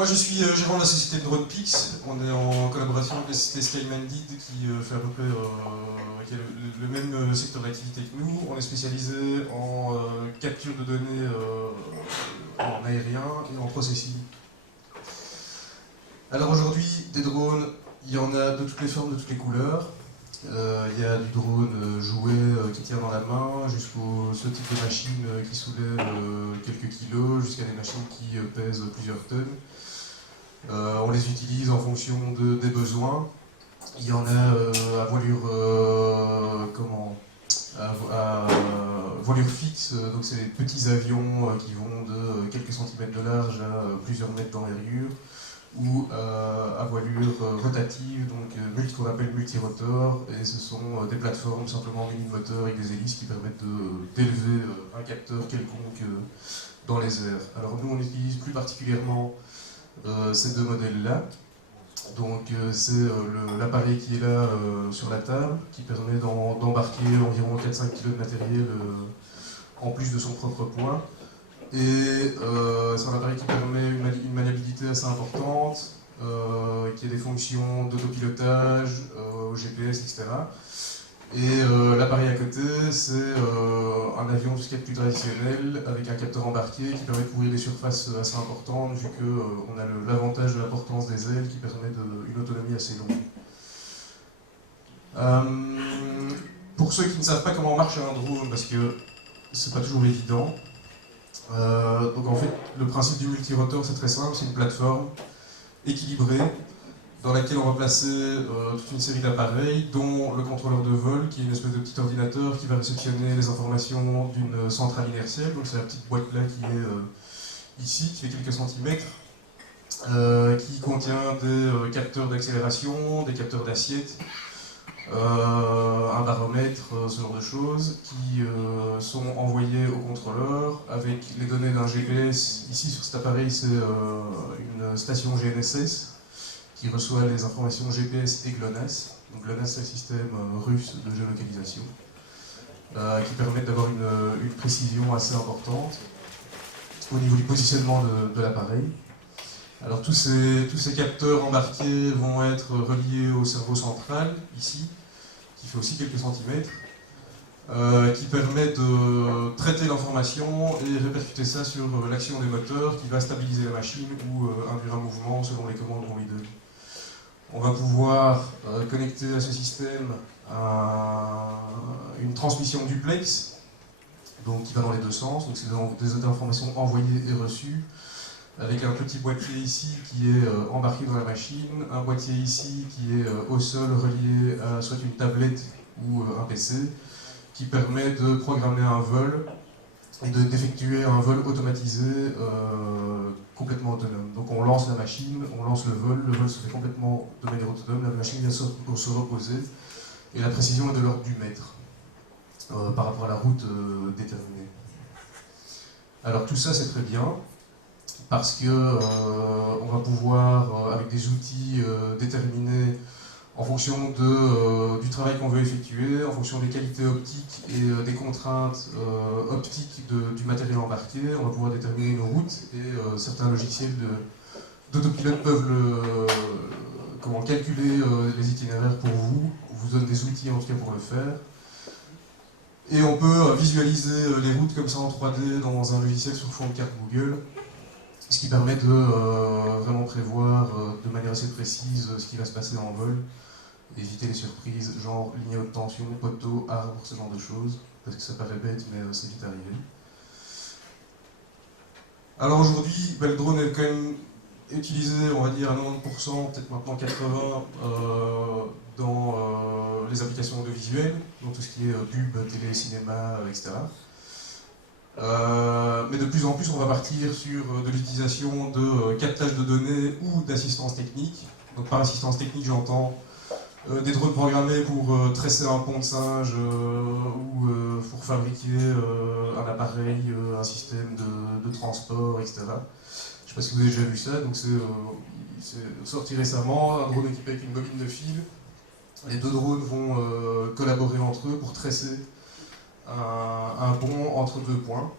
moi je suis gérant de la société DronePix. On est en collaboration avec la société SkyManded qui fait à peu près qui a le même secteur d'activité que nous. On est spécialisé en capture de données en aérien et en processing. Alors aujourd'hui, des drones, il y en a de toutes les formes, de toutes les couleurs. Il y a du drone jouet qui tient dans la main, jusqu'au ce type de machine qui soulève quelques kilos, jusqu'à des machines qui pèsent plusieurs tonnes. On les utilise en fonction des besoins. Il y en a à voilure, à voilure fixe, donc c'est des petits avions qui vont de quelques centimètres de large à plusieurs mètres d'envergure, ou à voilure rotative, donc qu'on appelle multirotor, et ce sont des plateformes simplement mini-moteurs avec des hélices qui permettent d'élever un capteur quelconque dans les airs. Alors nous on utilise plus particulièrement ces deux modèles-là. Donc c'est l'appareil qui est là sur la table, qui permet d'embarquer environ 4-5 kg de matériel en plus de son propre poids. Et c'est un appareil qui permet une maniabilité assez importante, qui a des fonctions d'autopilotage, au GPS, etc. Et l'appareil à côté, c'est un avion tout ce qui est plus traditionnel, avec un capteur embarqué qui permet de couvrir des surfaces assez importantes, vu qu'on a l'avantage de la portance des ailes qui permet une autonomie assez longue. Pour ceux qui ne savent pas comment marche un drone, parce que c'est pas toujours évident, donc en fait, le principe du multirotor, c'est très simple, c'est une plateforme équilibrée dans laquelle on va placer toute une série d'appareils, dont le contrôleur de vol, qui est une espèce de petit ordinateur qui va réceptionner les informations d'une centrale inertielle, donc c'est la petite boîte là qui est ici, qui fait quelques centimètres, qui contient des capteurs d'accélération, des capteurs d'assiette, un baromètre, ce genre de choses, qui sont envoyés au contrôleur avec les données d'un GPS. Ici sur cet appareil, c'est une station GNSS qui reçoit les informations GPS et GLONASS. Donc GLONASS, c'est un système russe de géolocalisation qui permet d'avoir une précision assez importante au niveau du positionnement de l'appareil. Alors tous ces capteurs embarqués vont être reliés au cerveau central, ici, qui fait aussi quelques centimètres, qui permet de traiter l'information et répercuter ça sur l'action des moteurs qui va stabiliser la machine ou induire un mouvement selon les commandes qu'on lui donne. On va pouvoir connecter à ce système une transmission duplex, donc qui va dans les deux sens, donc c'est des informations envoyées et reçues, avec un petit boîtier ici qui est embarqué dans la machine, un boîtier ici qui est au sol relié à soit une tablette ou un PC, qui permet de programmer un vol et d'effectuer un vol automatisé complètement autonome. Donc on lance la machine, on lance le vol se fait complètement de manière autonome, la machine vient se reposer, et la précision est de l'ordre du mètre par rapport à la route déterminée. Alors tout ça c'est très bien, parce que on va pouvoir, avec des outils déterminés en fonction du travail qu'on veut effectuer, en fonction des qualités optiques et des contraintes optiques du matériel embarqué, on va pouvoir déterminer nos routes, et certains logiciels d'autopilote peuvent calculer les itinéraires pour vous donnent des outils en tout cas pour le faire. Et on peut visualiser les routes comme ça en 3D dans un logiciel sur fond de carte Google, ce qui permet de vraiment prévoir de manière assez précise ce qui va se passer en vol, et éviter les surprises, genre ligne haute tension, poteau, arbre, ce genre de choses, parce que ça paraît bête, mais c'est vite arrivé. Alors aujourd'hui, le drone est quand même utilisé, on va dire à 90%, peut-être maintenant 80%, dans les applications audiovisuelles, donc tout ce qui est pub, télé, cinéma, etc. Mais de plus en plus, on va partir sur de l'utilisation de captage de données ou d'assistance technique. Donc par assistance technique, j'entends des drones programmés pour tresser un pont de singe ou pour fabriquer un appareil, un système de transport, etc. Je ne sais pas si vous avez déjà vu ça, donc c'est sorti récemment, un drone équipé avec une bobine de fil. Les deux drones vont collaborer entre eux pour tresser un pont entre deux points,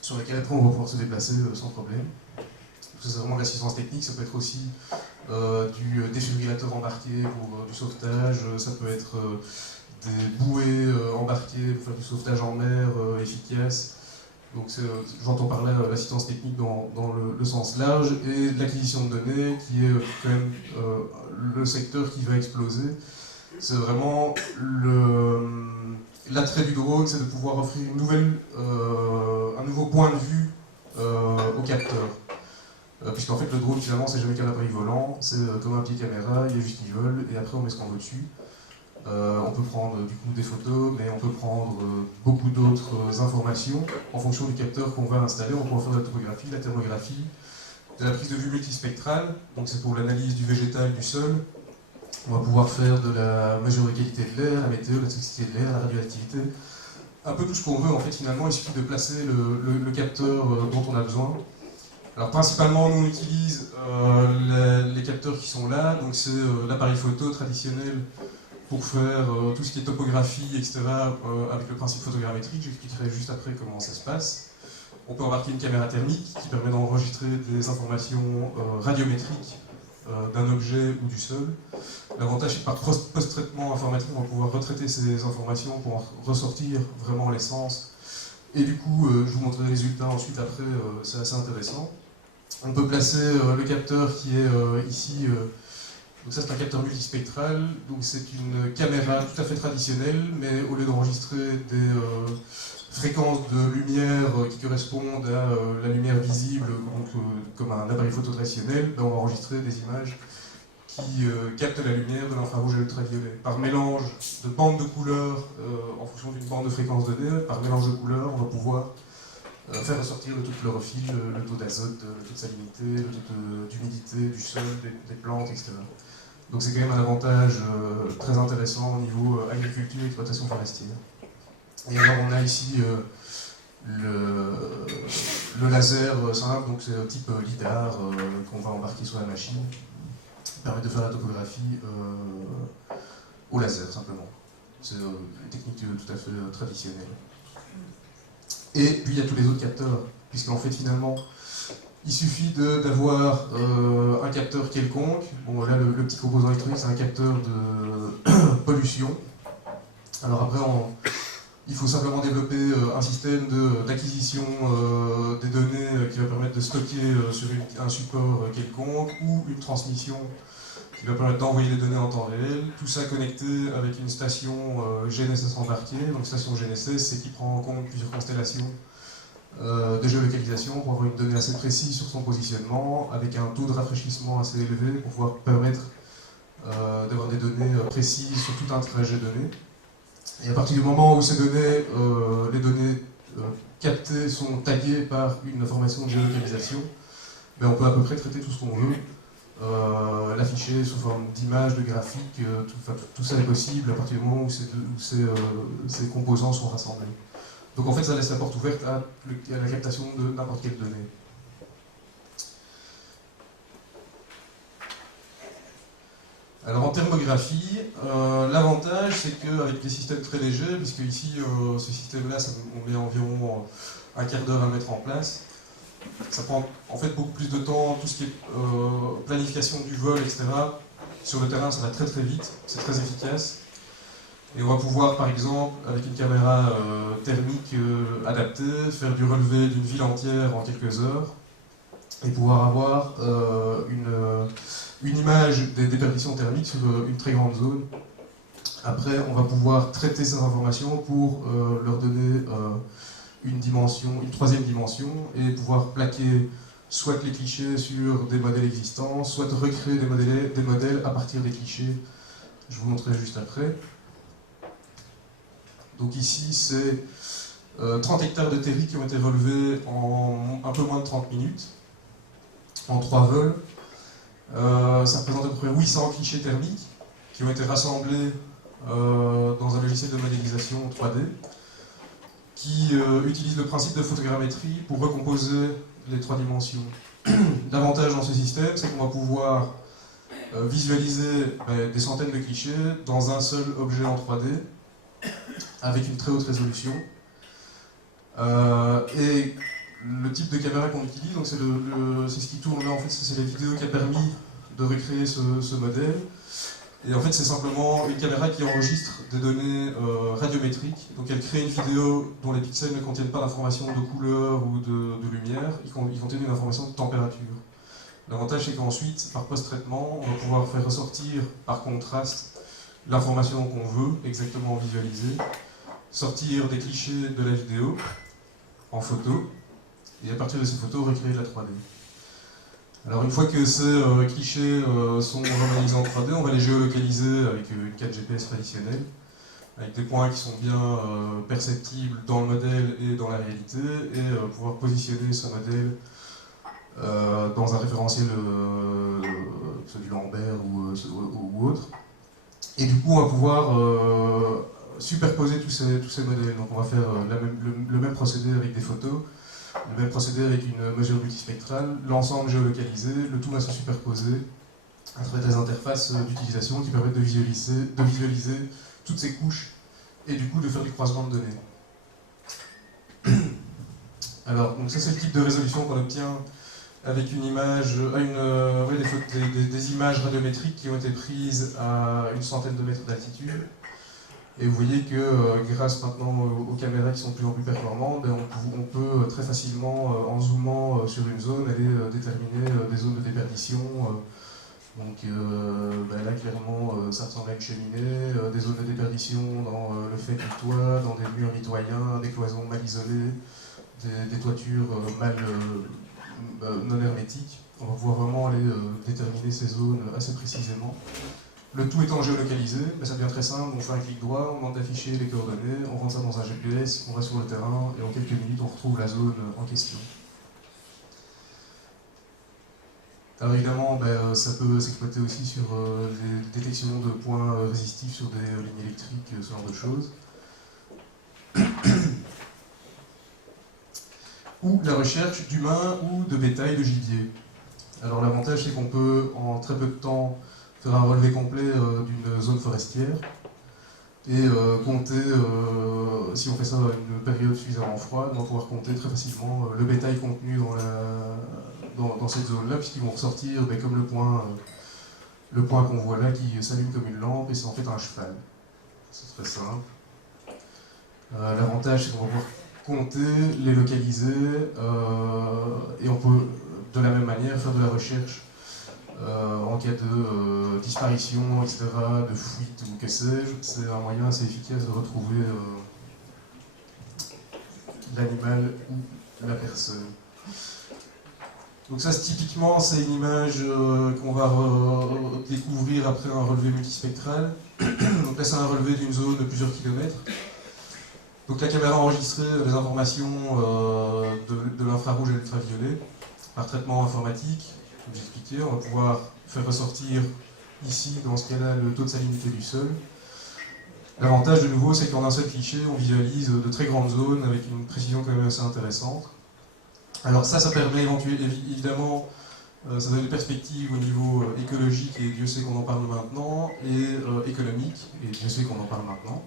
sur lequel après on va pouvoir se déplacer sans problème. c'est vraiment de l'assistance technique, ça peut être aussi du défibrillateur embarqué pour du sauvetage, ça peut être des bouées embarquées pour faire du sauvetage en mer efficace. Donc j'entends par là l'assistance technique dans le sens large, et l'acquisition de données qui est quand même le secteur qui va exploser. C'est vraiment l'attrait du drone, c'est de pouvoir offrir un nouveau point de vue au capteur. Puisqu'en fait le drone finalement c'est jamais qu'un appareil volant, c'est comme un pied caméra, il y a juste qui vole et après on met ce qu'on veut dessus. On peut prendre du coup des photos, mais on peut prendre beaucoup d'autres informations en fonction du capteur qu'on va installer. On peut faire de la topographie, de la thermographie, de la prise de vue multispectrale, donc c'est pour l'analyse du végétal, du sol. On va pouvoir faire de la mesure de qualité de l'air, la météo, la toxicité de l'air, la radioactivité. Un peu tout ce qu'on veut en fait finalement, il suffit de placer le capteur dont on a besoin. Alors principalement nous on utilise les capteurs qui sont là, donc c'est l'appareil photo traditionnel pour faire tout ce qui est topographie, etc. Avec le principe photogrammétrique, j'expliquerai juste après comment ça se passe. On peut embarquer une caméra thermique qui permet d'enregistrer des informations radiométriques d'un objet ou du sol. L'avantage c'est que par post-traitement informatique, on va pouvoir retraiter ces informations pour en ressortir vraiment l'essence. Et du coup, je vous montrerai les résultats ensuite après, c'est assez intéressant. On peut placer le capteur qui est ici. Donc ça c'est un capteur multispectral, donc c'est une caméra tout à fait traditionnelle, mais au lieu d'enregistrer des fréquences de lumière qui correspondent à la lumière visible, donc, comme un appareil photo traditionnel, ben on va enregistrer des images qui captent la lumière de l'infrarouge et l'ultraviolet. Par mélange de bandes de couleurs, en fonction d'une bande de fréquence donnée, par mélange de couleurs, on va pouvoir faire ressortir le taux de chlorophylle, le taux d'azote, le taux de salinité, le taux d'humidité du sol, des plantes, etc. Donc c'est quand même un avantage très intéressant au niveau agriculture et exploitation forestière. Et alors on a ici le laser simple, donc c'est un type LIDAR qu'on va embarquer sur la machine, qui permet de faire la topographie au laser simplement. C'est une technique tout à fait traditionnelle. Et puis il y a tous les autres capteurs, puisqu'en fait finalement il suffit d'avoir un capteur quelconque. Bon là le petit composant électronique c'est un capteur de pollution. Alors après il faut simplement développer un système d'acquisition des données qui va permettre de stocker sur un support quelconque, ou une transmission qui va permettre d'envoyer les données en temps réel. Tout ça connecté avec une station GNSS embarquée. Donc station GNSS c'est qui prend en compte plusieurs constellations de géolocalisation pour avoir une donnée assez précise sur son positionnement, avec un taux de rafraîchissement assez élevé pour pouvoir permettre d'avoir des données précises sur tout un trajet donné. Et à partir du moment où ces données, les données captées sont taguées par une information de géolocalisation, ben on peut à peu près traiter tout ce qu'on veut, l'afficher sous forme d'image, de graphique, tout ça est possible à partir du moment où ces composants sont rassemblés. Donc en fait, ça laisse la porte ouverte à la captation de n'importe quelle donnée. Alors en thermographie, l'avantage c'est qu'avec des systèmes très légers, puisque ici ce système-là, on met environ un quart d'heure à mettre en place, ça prend en fait beaucoup plus de temps, tout ce qui est planification du vol, etc. Sur le terrain, ça va très très vite, c'est très efficace. Et on va pouvoir, par exemple, avec une caméra thermique adaptée, faire du relevé d'une ville entière en quelques heures et pouvoir avoir une image des déperditions thermiques sur une très grande zone. Après, on va pouvoir traiter ces informations pour leur donner une troisième dimension, et pouvoir plaquer soit les clichés sur des modèles existants, soit recréer des modèles à partir des clichés. Je vous montrerai juste après. Donc ici, c'est 30 hectares de terri qui ont été relevés en un peu moins de 30 minutes, en 3 vols. Ça représente à peu près 800 clichés thermiques qui ont été rassemblés dans un logiciel de modélisation 3D qui utilise le principe de photogrammétrie pour recomposer les 3 dimensions. L'avantage dans ce système, c'est qu'on va pouvoir visualiser des centaines de clichés dans un seul objet en 3D, avec une très haute résolution. Et le type de caméra qu'on utilise, donc c'est ce qui tourne là, en fait, c'est la vidéo qui a permis de recréer ce modèle. Et en fait, c'est simplement une caméra qui enregistre des données radiométriques. Donc elle crée une vidéo dont les pixels ne contiennent pas d'informations de couleur ou de lumière, ils contiennent une information de température. L'avantage, c'est qu'ensuite, par post-traitement, on va pouvoir faire ressortir par contraste l'information qu'on veut exactement visualiser, sortir des clichés de la vidéo en photo, et à partir de ces photos, recréer de la 3D. Alors une fois que ces clichés sont normalisés en 3D, on va les géolocaliser avec une 4 GPS traditionnelle, avec des points qui sont bien perceptibles dans le modèle et dans la réalité, et pouvoir positionner ce modèle dans un référentiel celui Lambert ou autre. Et du coup, on va pouvoir superposer tous ces modèles. Donc on va faire le même procédé avec des photos, le même procédé avec une mesure multispectrale, l'ensemble géolocalisé, le tout va se superposer à travers des interfaces d'utilisation qui permettent de visualiser toutes ces couches et du coup de faire du croisement de données. Alors, donc ça c'est le type de résolution qu'on obtient avec une image, des images radiométriques qui ont été prises à une centaine de mètres d'altitude. Et vous voyez que grâce maintenant aux caméras qui sont de plus en plus performantes, on peut très facilement, en zoomant sur une zone, aller déterminer des zones de déperdition. Là, clairement, ça ressemble à une cheminée, des zones de déperdition dans le fait du toit, dans des murs mitoyens, des cloisons mal isolées, des toitures non hermétiques. On va pouvoir vraiment aller déterminer ces zones assez précisément. Le tout étant géolocalisé, ça devient très simple, on fait un clic droit, on demande d'afficher les coordonnées, on rentre ça dans un GPS, on va sur le terrain et en quelques minutes on retrouve la zone en question. Alors évidemment, ça peut s'exploiter aussi sur les détections de points résistifs sur des lignes électriques, ce genre de choses. Ou la recherche d'humains ou de bétail, de gibier. Alors l'avantage c'est qu'on peut en très peu de temps faire un relevé complet d'une zone forestière et compter, si on fait ça à une période suffisamment froide, on va pouvoir compter très facilement le bétail contenu dans cette zone-là, puisqu'ils vont ressortir comme le point qu'on voit là qui s'allume comme une lampe, et c'est en fait un cheval. C'est très simple. L'avantage c'est qu'on va pouvoir compter, les localiser, et on peut de la même manière faire de la recherche en cas de disparition, etc., de fuite ou que sais-je. C'est un moyen assez efficace de retrouver l'animal ou la personne. Donc ça, typiquement, c'est une image qu'on va découvrir après un relevé multispectral. Donc là, c'est un relevé d'une zone de plusieurs kilomètres. Donc la caméra a enregistré les informations de l'infrarouge et l'ultraviolet par traitement informatique. Comme j'expliquais, on va pouvoir faire ressortir ici, dans ce cas-là, le taux de salinité du sol. L'avantage de nouveau, c'est qu'en un seul cliché, on visualise de très grandes zones avec une précision quand même assez intéressante. Alors ça permet évidemment, ça donne des perspectives au niveau écologique, et Dieu sait qu'on en parle maintenant, et économique, et Dieu sait qu'on en parle maintenant.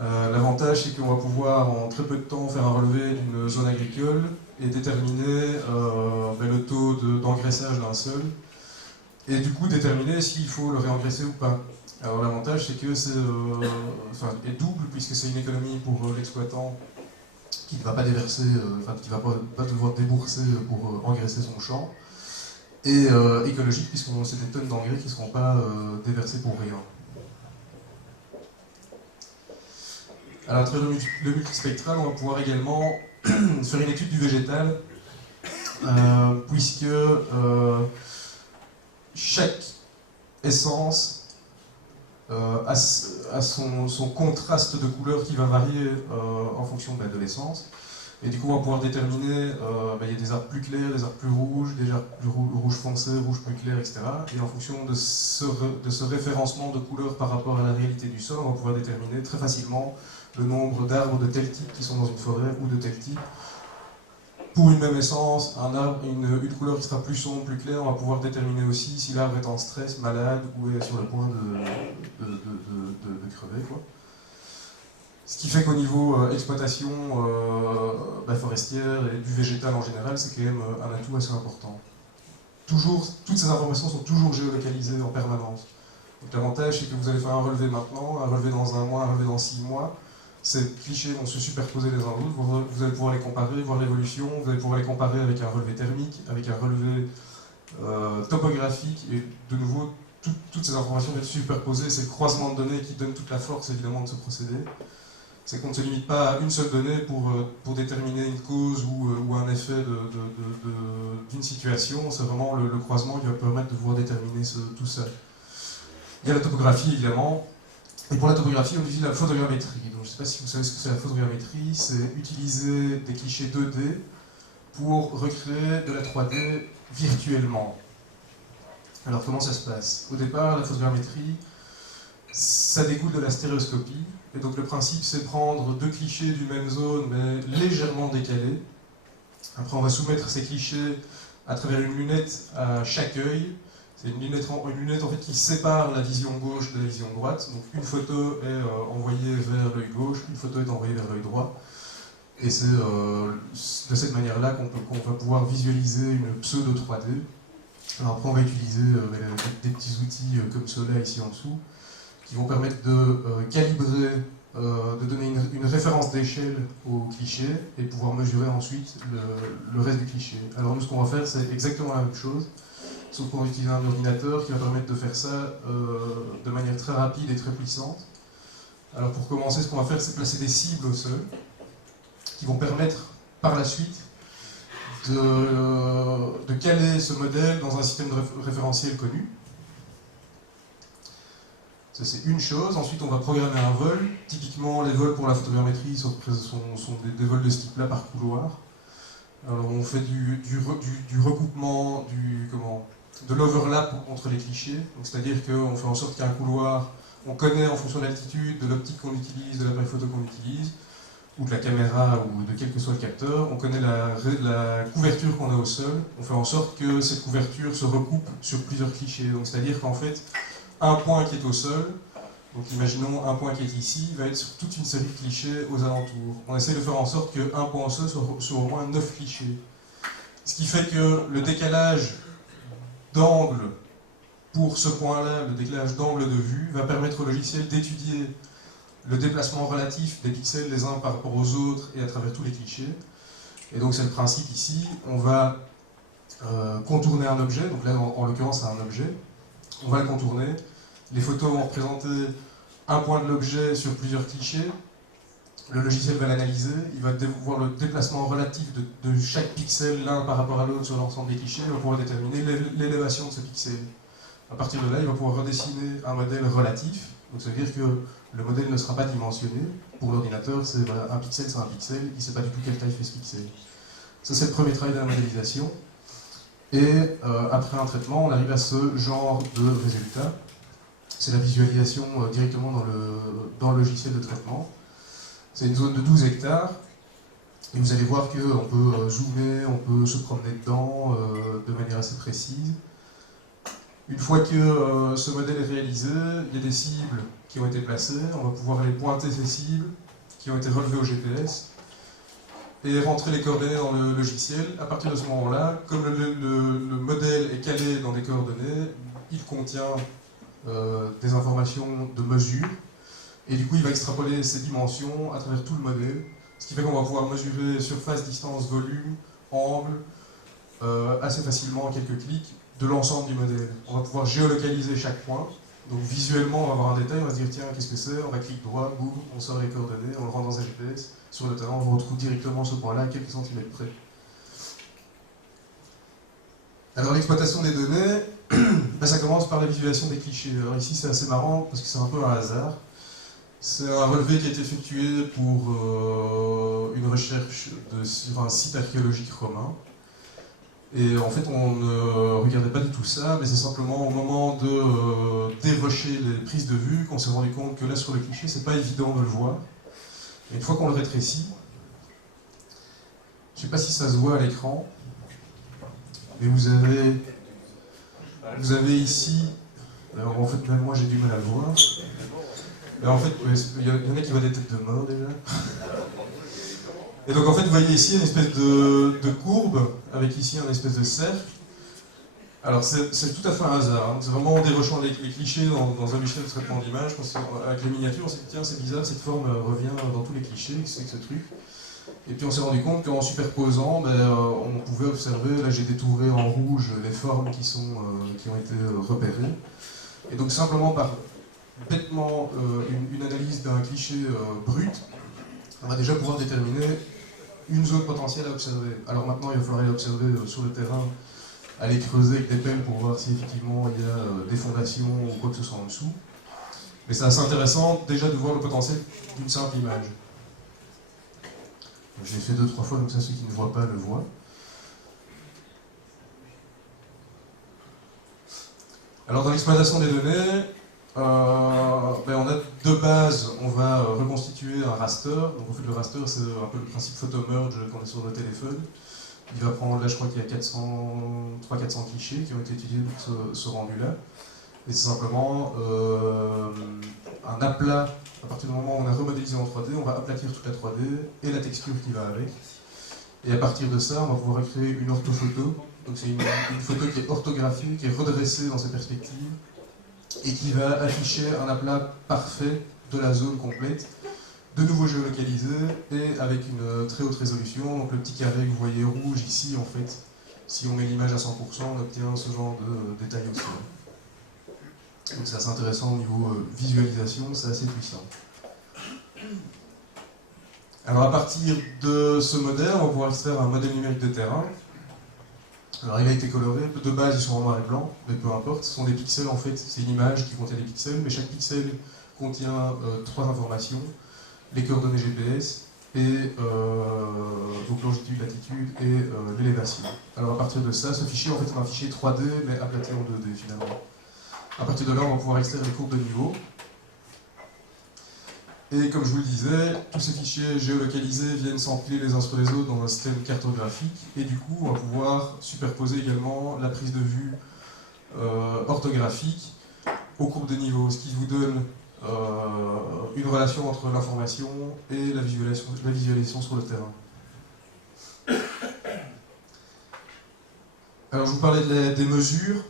L'avantage, c'est qu'on va pouvoir en très peu de temps faire un relevé d'une zone agricole et déterminer le taux d'engraissage d'un sol, et du coup déterminer s'il faut le réengraisser ou pas. Alors l'avantage, c'est que c'est est double, puisque c'est une économie pour l'exploitant qui ne va pas déverser, qui ne va pas devoir débourser pour engraisser son champ, et écologique, puisque c'est des tonnes d'engrais qui ne seront pas déversées pour rien. À travers le multispectral, on va pouvoir également faire une étude du végétal, puisque chaque essence a son contraste de couleur qui va varier en fonction de l'essence. Et du coup, on va pouvoir déterminer, il y a des arbres plus clairs, des arbres plus rouges, des arbres plus rouge foncé, rouge plus clair, etc. Et en fonction de ce référencement de couleurs par rapport à la réalité du sol, on va pouvoir déterminer très facilement le nombre d'arbres de tel type qui sont dans une forêt ou de tel type. Pour une même essence, un arbre, une couleur qui sera plus sombre, plus claire, on va pouvoir déterminer aussi si l'arbre est en stress, malade ou est sur le point de crever, quoi. Ce qui fait qu'au niveau exploitation forestière et du végétal en général, c'est quand même un atout assez important. Toujours, toutes ces informations sont toujours géolocalisées en permanence. Donc l'avantage, c'est que vous allez faire un relevé maintenant, un relevé dans un mois, un relevé dans 6 mois. Ces clichés vont se superposer les uns aux autres, vous allez pouvoir les comparer, voir l'évolution, vous allez pouvoir les comparer avec un relevé thermique, avec un relevé topographique, et de nouveau, toutes ces informations vont être superposées. C'est le croisement de données qui donne toute la force évidemment de ce procédé. C'est qu'on ne se limite pas à une seule donnée pour déterminer une cause ou un effet d'une situation. C'est vraiment le croisement qui va permettre de pouvoir déterminer tout ça. Il y a la topographie évidemment, et pour la topographie on utilise la photogrammétrie. Donc, je ne sais pas si vous savez ce que c'est la photogrammétrie, c'est utiliser des clichés 2D pour recréer de la 3D virtuellement. Alors comment ça se passe? Au départ, la photogrammétrie, ça découle de la stéréoscopie. Et donc le principe, c'est prendre deux clichés d'une même zone, mais légèrement décalés. Après, on va soumettre ces clichés à travers une lunette à chaque œil. C'est une lunette en fait, qui sépare la vision gauche de la vision droite. Donc une photo est envoyée vers l'œil gauche, une photo est envoyée vers l'œil droit. Et c'est de cette manière-là qu'on va pouvoir visualiser une pseudo 3D. Alors après, on va utiliser des petits outils comme ceux-là ici en dessous, qui vont permettre de calibrer, de donner une référence d'échelle au cliché et pouvoir mesurer ensuite le reste du cliché. Alors nous, ce qu'on va faire, c'est exactement la même chose, sauf qu'on va utiliser un ordinateur qui va permettre de faire ça de manière très rapide et très puissante. Alors pour commencer, ce qu'on va faire, c'est placer des cibles au sol, qui vont permettre par la suite de caler ce modèle dans un système de référentiel connu. Ça, c'est une chose. Ensuite, on va programmer un vol. Typiquement, les vols pour la photogrammétrie sont des vols de ce type-là par couloir. Alors, on fait du recoupement, de l'overlap entre les clichés. C'est-à-dire qu'on fait en sorte qu'il y a un couloir, on connaît en fonction de l'altitude, de l'optique qu'on utilise, de l'appareil photo qu'on utilise, ou de la caméra, ou de quel que soit le capteur. On connaît la couverture qu'on a au sol. On fait en sorte que cette couverture se recoupe sur plusieurs clichés. Donc, c'est-à-dire qu'en fait, un point qui est au sol, donc imaginons un point qui est ici, va être sur toute une série de clichés aux alentours. On essaie de faire en sorte qu'un point au sol soit au moins 9 clichés. Ce qui fait que le décalage d'angle pour ce point-là, le décalage d'angle de vue, va permettre au logiciel d'étudier le déplacement relatif des pixels les uns par rapport aux autres et à travers tous les clichés. Et donc c'est le principe ici, on va contourner un objet, donc là en l'occurrence c'est un objet, on va le contourner. Les photos vont représenter un point de l'objet sur plusieurs clichés. Le logiciel va l'analyser, il va voir le déplacement relatif de chaque pixel l'un par rapport à l'autre sur l'ensemble des clichés, il va pouvoir déterminer l'élévation de ce pixel. À partir de là, il va pouvoir redessiner un modèle relatif, donc ça veut dire que le modèle ne sera pas dimensionné. Pour l'ordinateur, c'est un pixel, c'est un pixel, il ne sait pas du tout quelle taille fait ce pixel. Ça, c'est le premier travail de la modélisation. Et après un traitement, on arrive à ce genre de résultat. C'est la visualisation directement dans le logiciel de traitement. C'est une zone de 12 hectares. Et vous allez voir qu'on peut zoomer, on peut se promener dedans de manière assez précise. Une fois que ce modèle est réalisé, il y a des cibles qui ont été placées. On va pouvoir aller pointer ces cibles qui ont été relevées au GPS et rentrer les coordonnées dans le logiciel. À partir de ce moment-là, comme le modèle est calé dans des coordonnées, il contient des informations de mesure, et du coup il va extrapoler ces dimensions à travers tout le modèle, ce qui fait qu'on va pouvoir mesurer surface, distance, volume, angle, assez facilement en quelques clics, de l'ensemble du modèle. On va pouvoir géolocaliser chaque point, donc visuellement on va avoir un détail, on va se dire tiens qu'est-ce que c'est, on va cliquer droit, boum, on sort les coordonnées, on le rentre dans un GPS, sur le talent on retrouve directement ce point-là à quelques centimètres près. Alors l'exploitation des données, ça commence par la visualisation des clichés. Alors ici c'est assez marrant parce que c'est un peu un hasard. C'est un relevé qui a été effectué pour une recherche sur un site archéologique romain. Et en fait on ne regardait pas du tout ça, mais c'est simplement au moment de dérocher les prises de vue qu'on s'est rendu compte que là sur le cliché c'est pas évident de le voir. Et une fois qu'on le rétrécit, je ne sais pas si ça se voit à l'écran, mais vous avez ici, alors en fait même moi j'ai du mal à le voir, Et en fait, il y en a qui voient des têtes de mort déjà. Et donc en fait, vous voyez ici une espèce de courbe, avec ici un espèce de cercle. Alors c'est tout à fait un hasard, hein. C'est vraiment en dérochant les clichés dans un logiciel de traitement d'image, avec les miniatures, on s'est dit tiens c'est bizarre, cette forme revient dans tous les clichés, qu'est-ce que c'est que ce truc? Et puis on s'est rendu compte qu'en superposant, on pouvait observer, là j'ai détouré en rouge les formes qui ont été repérées. Et donc simplement par bêtement une analyse d'un cliché brut, on va déjà pouvoir déterminer une zone potentielle à observer. Alors maintenant il va falloir aller observer sur le terrain, aller creuser avec des pelles pour voir si effectivement il y a des fondations ou quoi que ce soit en dessous. Mais c'est assez intéressant déjà de voir le potentiel d'une simple image. Je l'ai fait 2-3 fois, comme ça ceux qui ne voient pas le voient. Alors dans l'exploitation des données, on a deux bases, on va reconstituer un raster. Donc en fait le raster c'est un peu le principe photo-merge qu'on a sur nos téléphones. Il va prendre, là je crois qu'il y a 300-400 clichés qui ont été étudiés pour ce rendu-là. Et c'est simplement un aplat. À partir du moment où on a remodélisé en 3D, on va aplatir toute la 3D et la texture qui va avec. Et à partir de ça, on va pouvoir créer une orthophoto. Donc c'est une photo qui est orthographique, qui est redressée dans ses perspectives, et qui va afficher un aplat parfait de la zone complète, de nouveau géolocalisé, et avec une très haute résolution. Donc le petit carré que vous voyez rouge ici, en fait, si on met l'image à 100%, on obtient ce genre de détail aussi. Donc c'est assez intéressant au niveau visualisation, c'est assez puissant. Alors à partir de ce modèle, on va pouvoir extraire un modèle numérique de terrain. Alors il a été coloré, de base ils sont en noir et blanc, mais peu importe, ce sont des pixels en fait, c'est une image qui contient des pixels, mais chaque pixel contient 3 informations, les coordonnées GPS, et donc longitude, latitude et l'élévation. Alors à partir de ça, ce fichier en fait c'est un fichier 3D mais aplati en 2D finalement. À partir de là, on va pouvoir extraire les courbes de niveau. Et comme je vous le disais, tous ces fichiers géolocalisés viennent s'empiler les uns sur les autres dans un système cartographique. Et du coup, on va pouvoir superposer également la prise de vue orthographique aux courbes de niveau, ce qui vous donne une relation entre l'information et la visualisation sur le terrain. Alors, je vous parlais des mesures.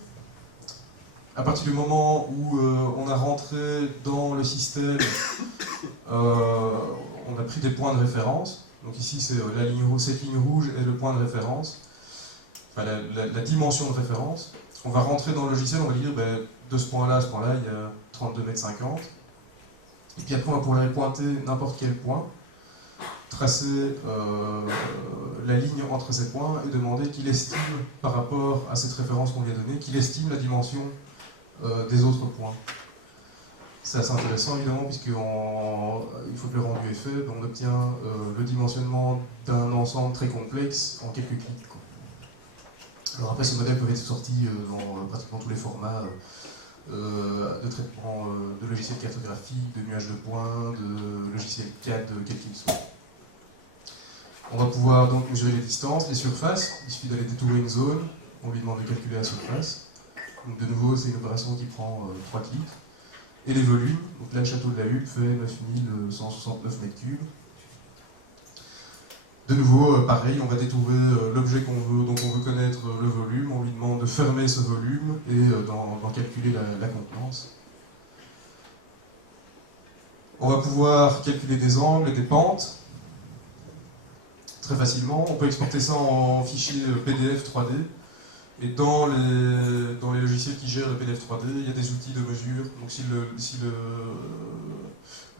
À partir du moment où on a rentré dans le système, on a pris des points de référence. Donc ici, c'est cette ligne rouge est le point de référence, enfin, la dimension de référence. On va rentrer dans le logiciel, on va dire de ce point-là à ce point-là, il y a 32,50 m. Et puis après, on va pouvoir aller pointer n'importe quel point, tracer la ligne entre ces points et demander qu'il estime, par rapport à cette référence qu'on lui a donnée, qu'il estime la dimension des autres points. C'est assez intéressant évidemment puisqu'il faut que le rendu est fait, on obtient le dimensionnement d'un ensemble très complexe en quelques clics, quoi. Alors après ces modèles peuvent être sortis dans pratiquement tous les formats de traitement de logiciels cartographiques, de nuages de points, de logiciels CAD, quel qu'il soit. On va pouvoir donc mesurer les distances, les surfaces, il suffit d'aller détourer une zone, on lui demande de calculer la surface. Donc de nouveau, c'est une opération qui prend 3 clics. Et les volumes, donc là le château de la Hulpe fait 9169 m3. De nouveau, pareil, on va détourer l'objet dont on veut connaître le volume, on lui demande de fermer ce volume et d'en calculer la contenance. On va pouvoir calculer des angles et des pentes très facilement. On peut exporter ça en fichier PDF 3D. Et dans les logiciels qui gèrent le PDF 3D, il y a des outils de mesure. Donc si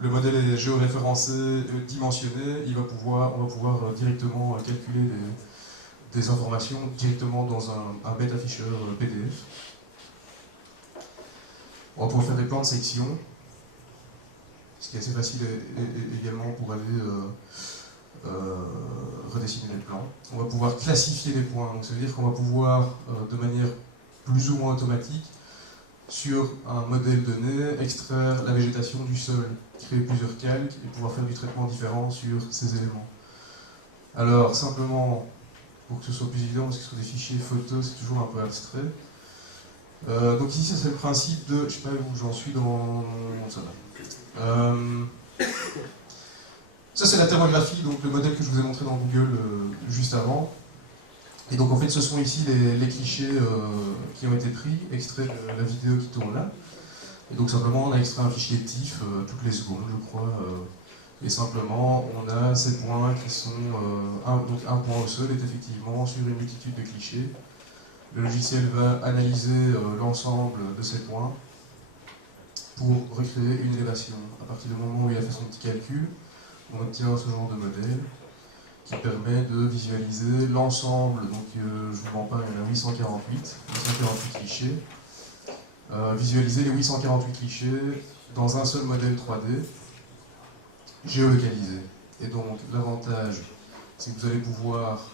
le modèle est géoréférencé, dimensionné, on va pouvoir directement calculer des informations directement dans un bête afficheur PDF. On va pouvoir faire des plans de section, ce qui est assez facile également pour aller redessiner les plans. On va pouvoir classifier les points, donc ça veut dire qu'on va pouvoir, de manière plus ou moins automatique, sur un modèle donné, extraire la végétation du sol, créer plusieurs calques et pouvoir faire du traitement différent sur ces éléments. Alors, simplement, pour que ce soit plus évident, parce que sur des fichiers photos, c'est toujours un peu abstrait. Donc ici, c'est le principe de, je ne sais pas où j'en suis dans ça va. Ça c'est la thermographie, donc le modèle que je vous ai montré dans Google juste avant. Et donc en fait ce sont ici les clichés qui ont été pris, extraits de la vidéo qui tourne là. Et donc simplement on a extrait un fichier TIFF toutes les secondes je crois. Et simplement on a ces points qui sont... donc un point au sol est effectivement sur une multitude de clichés. Le logiciel va analyser l'ensemble de ces points pour recréer une élévation. À partir du moment où il a fait son petit calcul, on obtient ce genre de modèle qui permet de visualiser l'ensemble, donc je ne vous mens pas, il y en a 848 clichés. Visualiser les 848 clichés dans un seul modèle 3D géolocalisé. Et donc l'avantage, c'est que vous allez pouvoir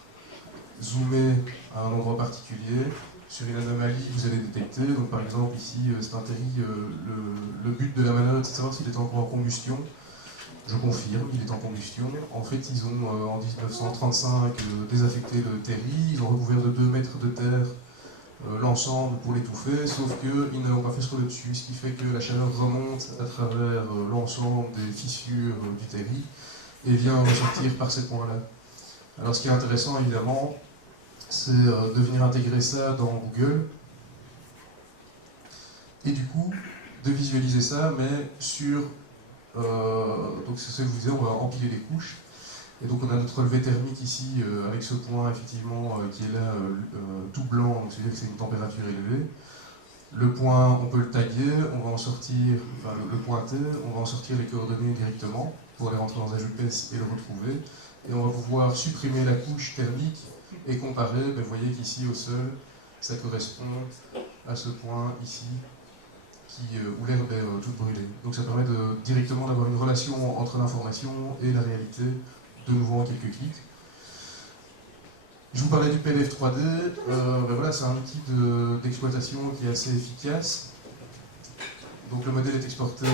zoomer à un endroit particulier. Sur une anomalie que vous allez détecter, donc par exemple ici c'est un terri, le but de la manœuvre c'est de savoir s'il est encore en combustion. Je confirme, il est en combustion. En fait, ils ont en 1935 désaffecté le terri, ils ont recouvert de 2 mètres de terre l'ensemble pour l'étouffer, sauf qu'ils ne l'ont pas fait sur le dessus, ce qui fait que la chaleur remonte à travers l'ensemble des fissures du terri et vient ressortir par ces points-là. Alors ce qui est intéressant évidemment, c'est de venir intégrer ça dans Google et du coup de visualiser ça, mais sur... donc c'est ce que je vous disais, on va empiler les couches. Et donc on a notre relevé thermique ici, avec ce point effectivement qui est là, tout blanc, donc c'est-à-dire que c'est une température élevée. Le point, on peut le taguer, on va en sortir, enfin le pointer, on va en sortir les coordonnées directement pour les rentrer dans un GPS et le retrouver. Et on va pouvoir supprimer la couche thermique et comparer, ben, vous voyez qu'ici au sol, ça correspond à ce point ici, où l'herbe est toute brûlée. Donc ça permet directement d'avoir une relation entre l'information et la réalité, de nouveau en quelques clics. Je vous parlais du PDF 3D, ben voilà, c'est un outil d'exploitation qui est assez efficace. Donc le modèle est exporté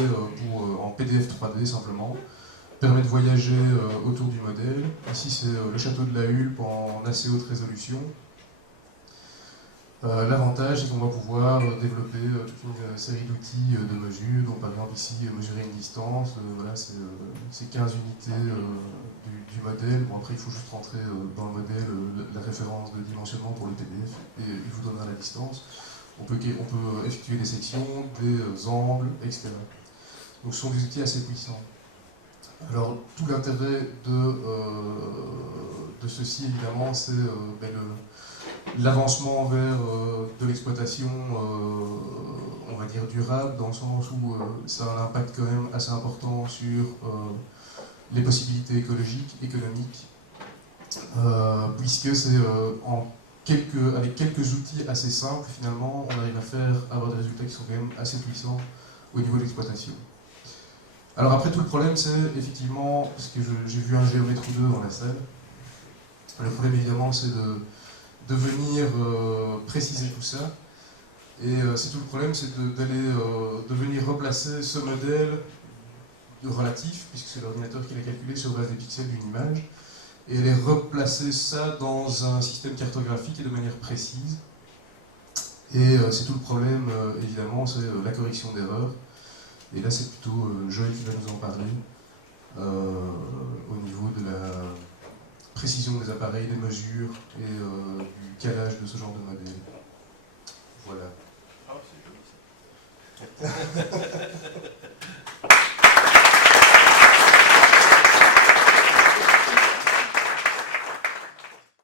en PDF 3D simplement, permet de voyager autour du modèle. Ici c'est le château de la Hulpe en assez haute résolution. L'avantage, c'est qu'on va pouvoir développer toute une série d'outils de mesure. Donc, par exemple, ici, mesurer une distance, voilà, c'est 15 unités du modèle. Bon, après, il faut juste rentrer dans le modèle la référence de dimensionnement pour le PDF et il vous donnera la distance. On peut effectuer des sections, des angles, etc. Donc, ce sont des outils assez puissants. Alors, tout l'intérêt de ceci, évidemment, c'est l'avancement vers de l'exploitation, on va dire durable, dans le sens où ça a un impact quand même assez important sur les possibilités écologiques, économiques, puisque c'est avec quelques outils assez simples, finalement, on arrive à avoir des résultats qui sont quand même assez puissants au niveau de l'exploitation. Alors après, tout le problème, c'est effectivement, parce que j'ai vu un géomètre ou deux dans la salle, le problème évidemment, c'est de venir préciser tout ça. Et c'est tout le problème, c'est de venir replacer ce modèle relatif, puisque c'est l'ordinateur qui l'a calculé sur base des pixels d'une image, et les replacer ça dans un système cartographique et de manière précise. Et c'est tout le problème, évidemment, c'est la correction d'erreurs. Et là, c'est plutôt Joël qui va nous en parler au niveau de la précision des appareils, des mesures et du calage de ce genre de modèle. Voilà.